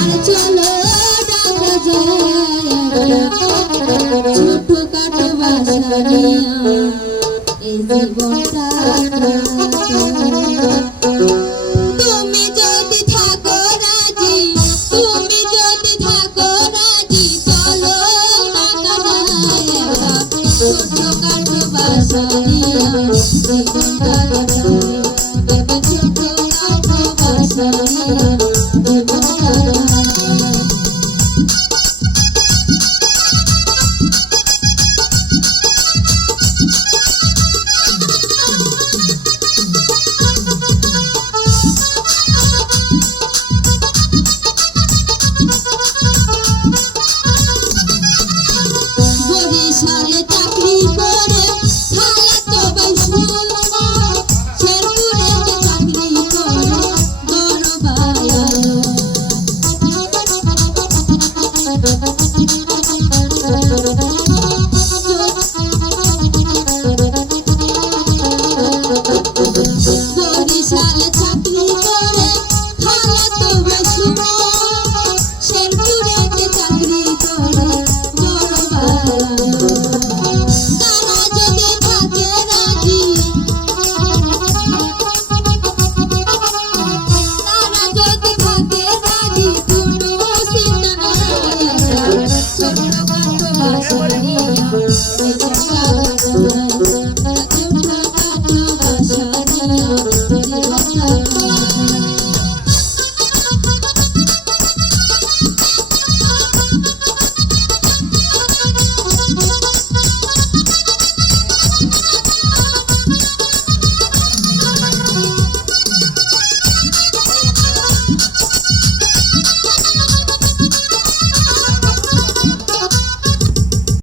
আর চলো ডাকা যায়। ছোট কাটো বাসা নিয়া এই জীবনটা তুমি যদি থাকো রাজি, তুমি যদি থাকো রাজি, চলো ডাকা যায়। ছোট কাটো বাসা নিয়া জীবনটা। ছোট কাটো বাসা নিয়া Thank you. thank you